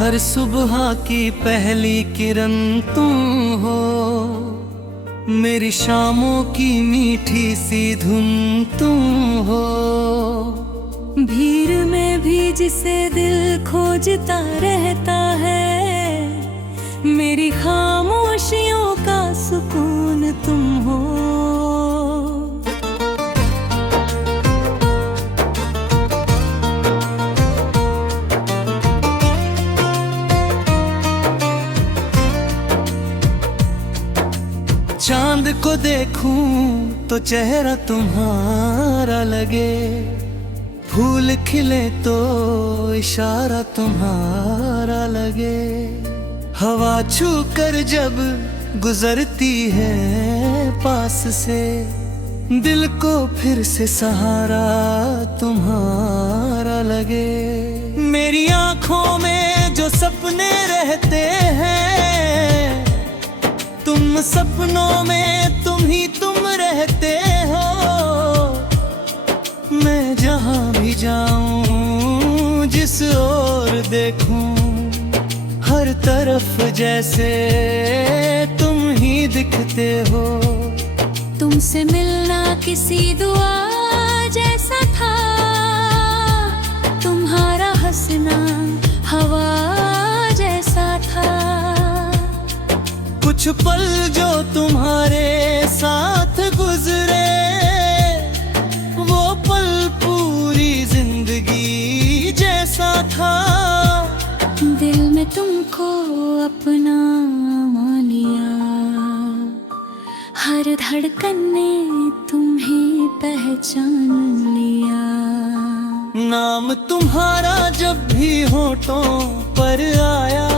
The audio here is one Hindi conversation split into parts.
हर सुबह की पहली किरण तुम हो, मेरी शामों की मीठी सी धुन तुम हो। भीड़ में भी जिसे दिल खोजता रहता है, मेरी खामोशियों का सुकून तुम हो। चांद को देखूं तो चेहरा तुम्हारा लगे, फूल खिले तो इशारा तुम्हारा लगे। हवा छू कर जब गुजरती है पास से, दिल को फिर से सहारा तुम्हारा लगे। मेरी आंखों में जो सपने रहते हैं, तुम सपनों में तुम ही तुम रहते हो। मैं जहां भी जाऊं, जिस ओर देखूं, हर तरफ जैसे तुम ही दिखते हो। तुमसे मिलना किसी दुआ जैसा था, तुम्हारा हंसना हवा जैसा था। कुछ पल जो तुम्हारे साथ गुजरे, वो पल पूरी जिंदगी जैसा था। दिल में तुमको अपना मान लिया, हर धड़कन ने तुम्हें पहचान लिया। नाम तुम्हारा जब भी होठों पर आया,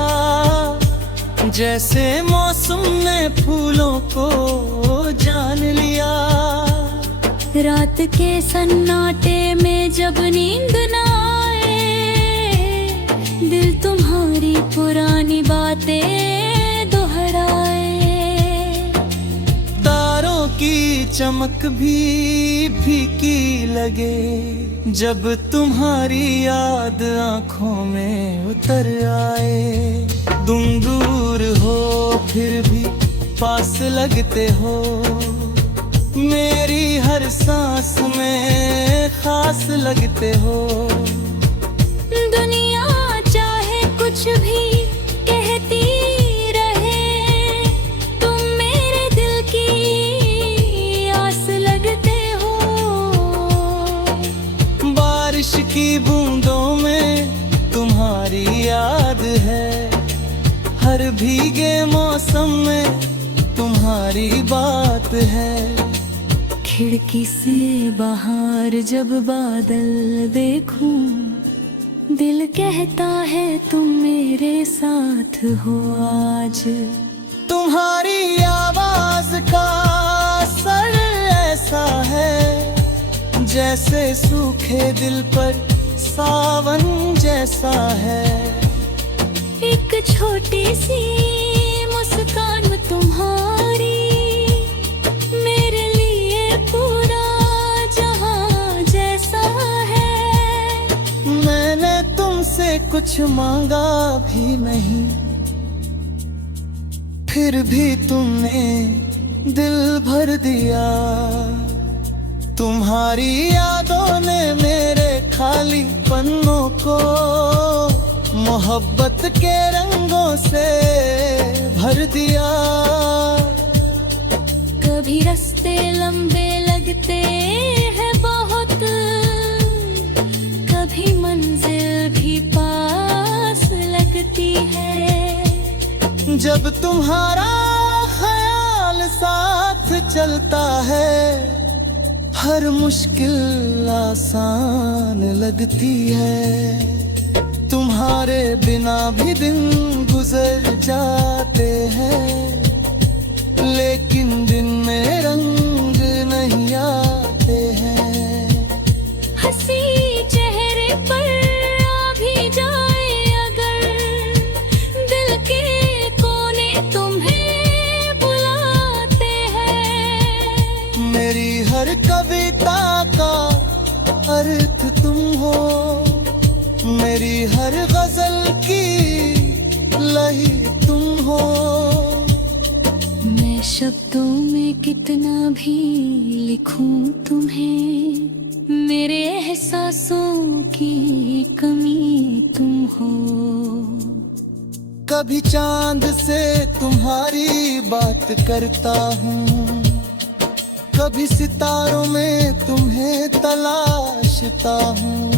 जैसे मौसम ने फूलों को जान लिया। रात के सन्नाटे में जब नींद न आए, दिल तुम्हारी पुरानी बातें दोहराए। तारों की चमक भी फीकी लगे, जब तुम्हारी याद आंखों में उतर आए। तुम दूर हो फिर भी पास लगते हो, मेरी हर सांस में खास लगते हो। दुनिया चाहे कुछ भी कहती रहे, तुम मेरे दिल की आस लगते हो। बारिश की बूंदों में तुम्हारी याद है, हर भीगे मौसम में तुम्हारी बात है। खिड़की से बाहर जब बादल देखूं, दिल कहता है तुम मेरे साथ हो आज। तुम्हारी आवाज का असर ऐसा है, जैसे सूखे दिल पर सावन जैसा है। एक छोटी सी मुस्कान तुम्हारी, मेरे लिए पूरा जहां जैसा है। मैंने तुमसे कुछ मांगा भी नहीं, फिर भी तुमने दिल भर दिया। तुम्हारी यादों ने मेरे खाली पन्नों को मोहब्बत के रंगों से भर दिया। कभी रास्ते लंबे लगते हैं बहुत, कभी मंजिल भी पास लगती है। जब तुम्हारा ख्याल साथ चलता है, हर मुश्किल आसान लगती है। तुम्हारे बिना भी दिन गुजर जाते हैं, लेकिन दिन में रंग नहीं आते हैं। हंसी चेहरे पर आ भी जाए अगर, दिल के कोने तुम्हें बुलाते हैं। मेरी हर कविता का अर्थ तुम हो, मेरी हर गजल की लही तुम हो। मैं शब्दों में कितना भी लिखूं तुम्हें, मेरे एहसासों की कमी तुम हो। कभी चांद से तुम्हारी बात करता हूँ, कभी सितारों में तुम्हें तलाशता हूँ।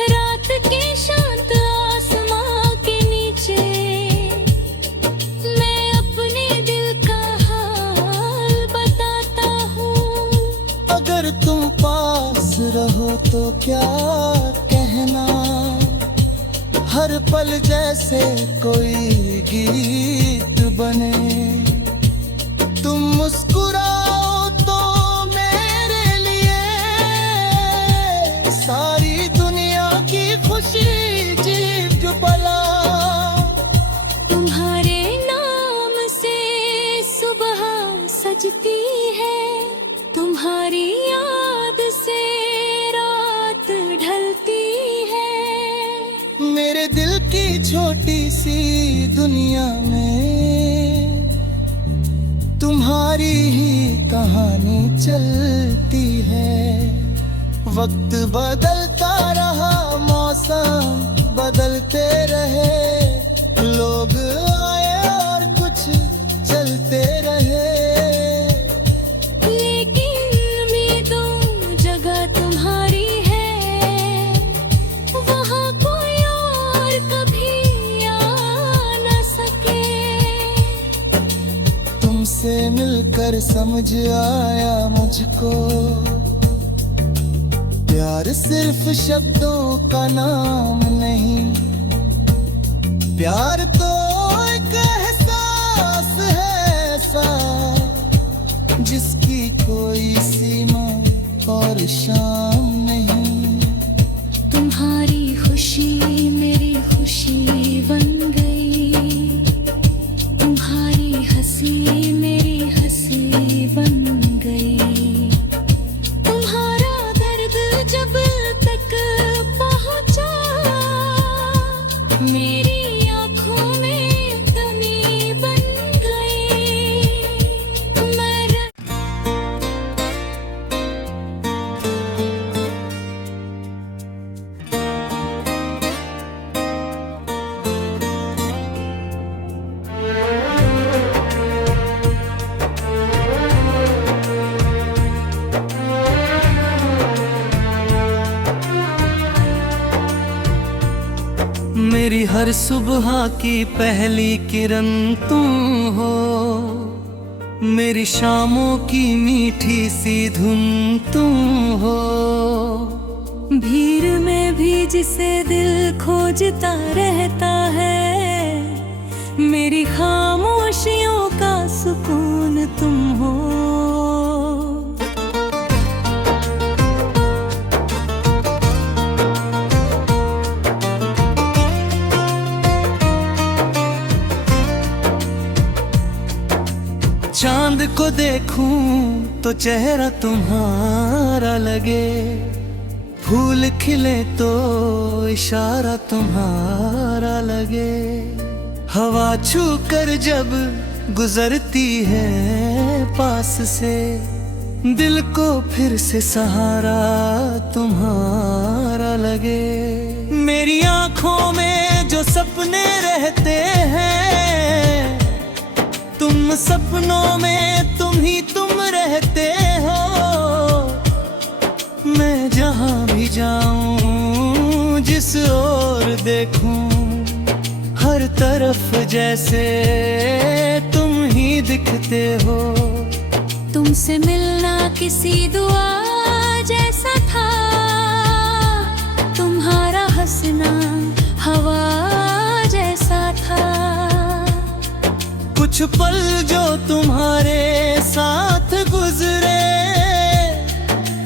रात के शांत आसमां के नीचे मैं अपने दिल का हाल बताता हूँ। अगर तुम पास रहो तो क्या कहना, हर पल जैसे कोई गीत बने। तुम मुस्कुराओ तो मेरे लिए सारी दुनिया की खुशी जीत पला। तुम्हारे नाम से सुबह सजती है, तुम्हारी याद से रात ढलती है। मेरे दिल की छोटी सी दुनिया में तुम्हारी ही कहानी चलती है। वक्त बदलता रहा, मौसम बदलते रहे, लोग आए और कुछ चलते रहे। लेकिन उम्मीदों जगह तुम्हारी है, वहाँ कोई और कभी आ न सके। तुमसे मिलकर समझ आया मुझको, प्यार सिर्फ शब्दों का नाम नहीं, प्यार तो एक एहसास है ऐसा जिसकी कोई सीमा और शाम नहीं। तुम्हारी खुशी मेरी खुशी बन गई, तुम्हारी हंसी मेरी हंसी बन गई। तुम्हारा दर्द जब तक पहुंचा, मेरी आंखों में धनी बन गई। मैं मेरी हर सुबह की पहली किरण तुम हो, मेरी शामों की मीठी सी धुन तुम हो। भीड़ में भी जिसे दिल खोजता रहता है, मेरी खामोशियों का सुकून तुम हो। चांद को देखूं तो चेहरा तुम्हारा लगे, फूल खिले तो इशारा तुम्हारा लगे। हवा छू कर जब गुजरती है पास से, दिल को फिर से सहारा तुम्हारा लगे। मेरी आंखों में जो सपने रहते हैं, तुम सपनों में तुम ही तुम रहते हो। मैं जहां भी जाऊं, जिस ओर देखूं, हर तरफ जैसे तुम ही दिखते हो। तुमसे मिलना किसी दुआ जैसा था, तुम्हारा हंसना हवा जैसा था। कुछ पल जो तुम्हारे साथ गुजरे,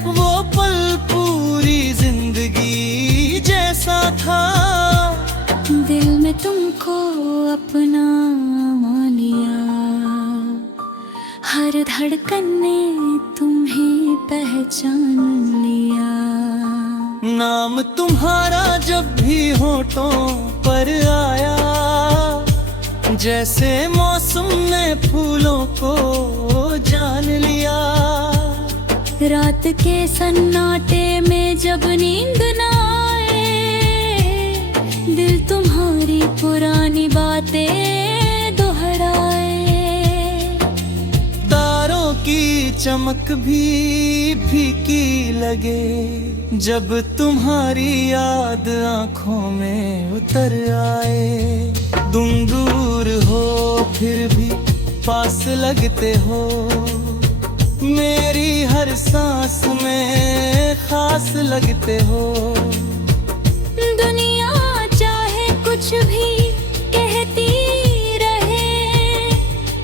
वो पल पूरी जिंदगी जैसा था। दिल में तुमको अपना मान लिया, हर धड़कन ने तुम्हें पहचान लिया। नाम तुम्हारा जब भी होठों पर आया, जैसे मौसम ने फूलों को जान लिया। रात के सन्नाटे में जब नींद ना आए, दिल तुम्हारी पुरानी बातें दोहराए। तारों की चमक भी फीकी लगे, जब तुम्हारी याद आंखों में उतर आए। तुम दूर हो फिर भी पास लगते हो, मेरी हर सांस में खास लगते हो। दुनिया चाहे कुछ भी कहती रहे,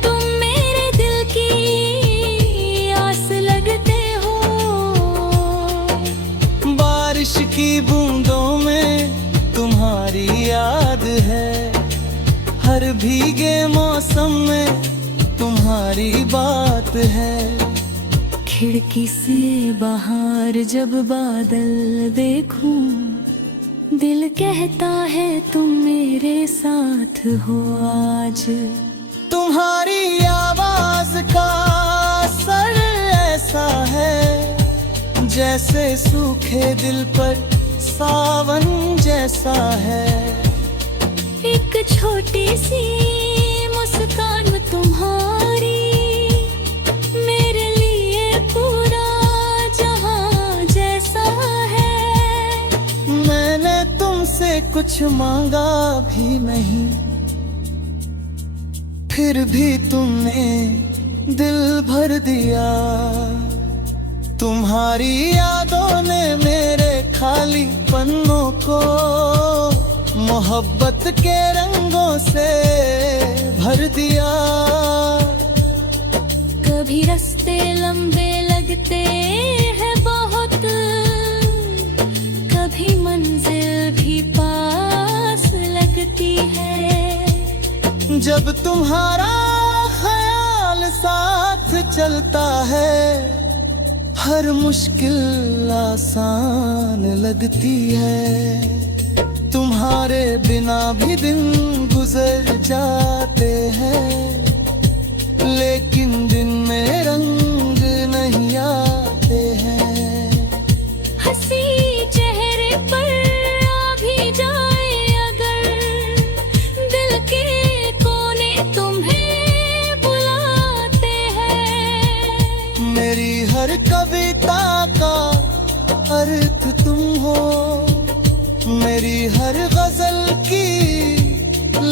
तुम मेरे दिल की आस लगते हो। बारिश की बूंदों में तुम्हारी याद है, हर भीगे मौसम में तुम्हारी बात है। खिड़की से बाहर जब बादल देखूं, दिल कहता है तुम मेरे साथ हो आज। तुम्हारी आवाज का असर ऐसा है, जैसे सूखे दिल पर सावन जैसा है। एक छोटी सी मुस्कान तुम्हारी, मेरे लिए पूरा जहां जैसा है। मैंने तुमसे कुछ मांगा भी नहीं, फिर भी तुमने दिल भर दिया। तुम्हारी यादों ने मेरे खाली पन्नों को मोहब्बत के रंगों से भर दिया। कभी रास्ते लंबे लगते हैं बहुत, कभी मंजिल भी पास लगती है। जब तुम्हारा ख्याल साथ चलता है, हर मुश्किल आसान लगती है। तुम्हारे बिना भी दिन गुजर जाते हैं, लेकिन दिन में रंग नहीं आते हैं। हंसी चेहरे पर आ भी जाए अगर, दिल के कोने तुम्हें बुलाते हैं। मेरी हर कविता का अर्थ तुम हो, मेरी हर गजल की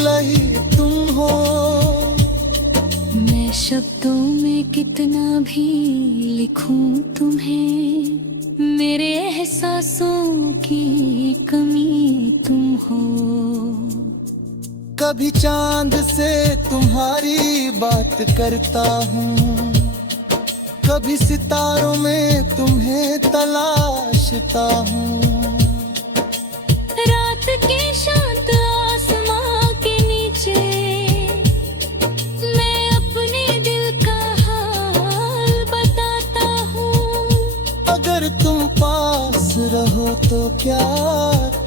लही तुम हो। मैं शब्दों में कितना भी लिखूं तुम्हें, मेरे एहसासों की कमी तुम हो। कभी चांद से तुम्हारी बात करता हूँ, कभी सितारों में तुम्हें तलाशता हूँ। रात के शांत आसमां के नीचे मैं अपने दिल का हाल बताता हूँ। अगर तुम पास रहो तो क्या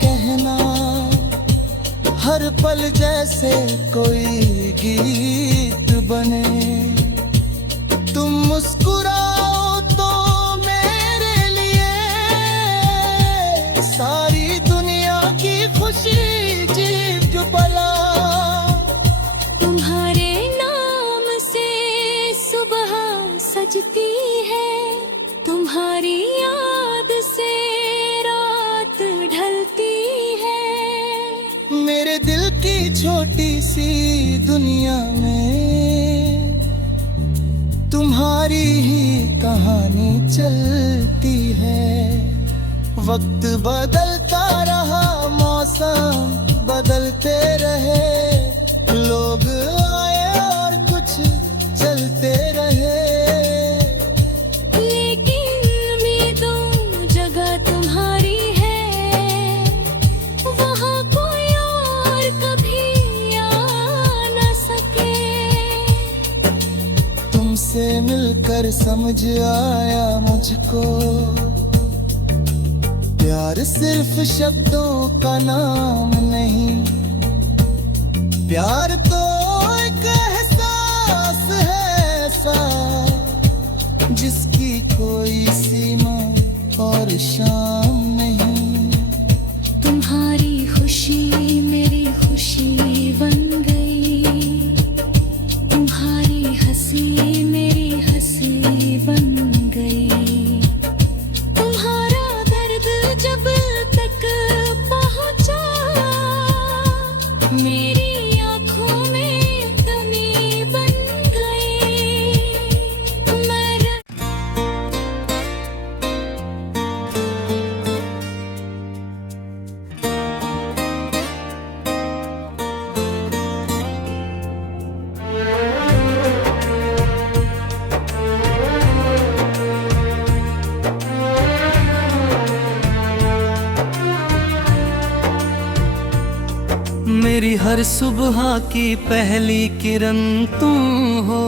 कहना, हर पल जैसे कोई गीत बने। तुम मुस्कुराओ तो मेरे लिए सारी दुनिया की खुशी जीत पला। तुम्हारे नाम से सुबह सजती है, तुम्हारी याद से रात ढलती है। मेरे दिल की छोटी सी दुनिया में तुम्हारी ही कहानी चलती है। वक्त बदलता रहा, मौसम बदलते रहे, लोग आए और कुछ चलते रहे। लेकिन उम्मीदों जगह तुम्हारी है, वहाँ कोई और कभी आ न सके। तुमसे मिलकर समझ आया मुझको, प्यार सिर्फ शब्दों का नाम नहीं, प्यार तो एक एहसास है ऐसा जिसकी कोई सीमा और शाम नहीं। तुम्हारी खुशी मेरी खुशी बन गई, तुम्हारी हंसी मेरी हंसी बन गई। तुम्हारा दर्द जब तक पहुंचा, मेरी आंखों में कमी बन गई। मैं मेरी हर सुबह की पहली किरण तुम हो,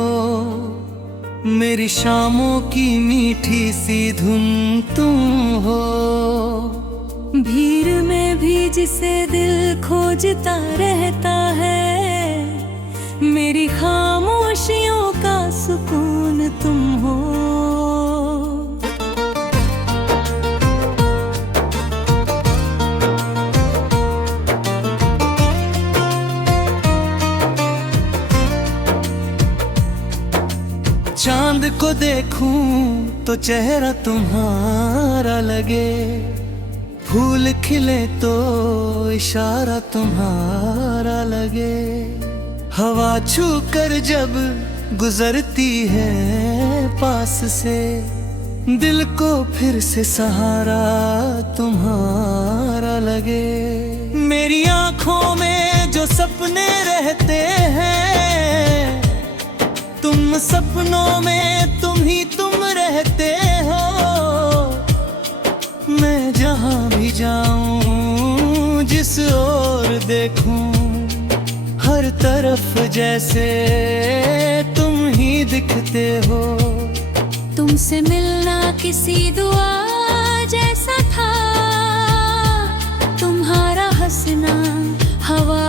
मेरी शामों की मीठी सी धुन तुम हो। भीड़ में भी जिसे दिल खोजता रहता है, मेरी खामोशियों का सुकून तुम हो। चांद को देखूं तो चेहरा तुम्हारा लगे, फूल खिले तो इशारा तुम्हारा लगे। हवा छू कर जब गुजरती है पास से, दिल को फिर से सहारा तुम्हारा लगे। मेरी आंखों में जो सपने रहते हैं, तुम सपनों में तुम ही तुम रहते हो। मैं जहां भी जाऊं जिस ओर देखूं, हर तरफ जैसे तुम ही दिखते हो। तुमसे मिलना किसी दुआ जैसा था, तुम्हारा हंसना हवा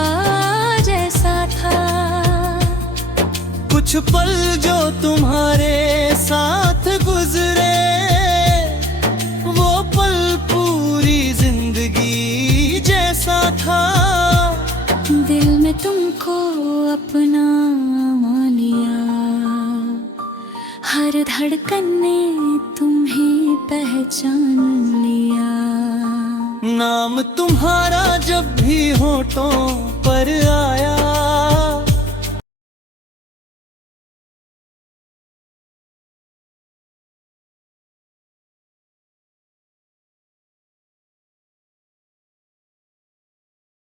जैसा था। कुछ पल जो तुम्हारे साथ गुजरे, वो पल पूरी जिंदगी जैसा था। दिल में तुमको अपना मान लिया, हर धड़कन ने तुम्हें पहचान लिया। नाम तुम्हारा जब भी होठों पर आया,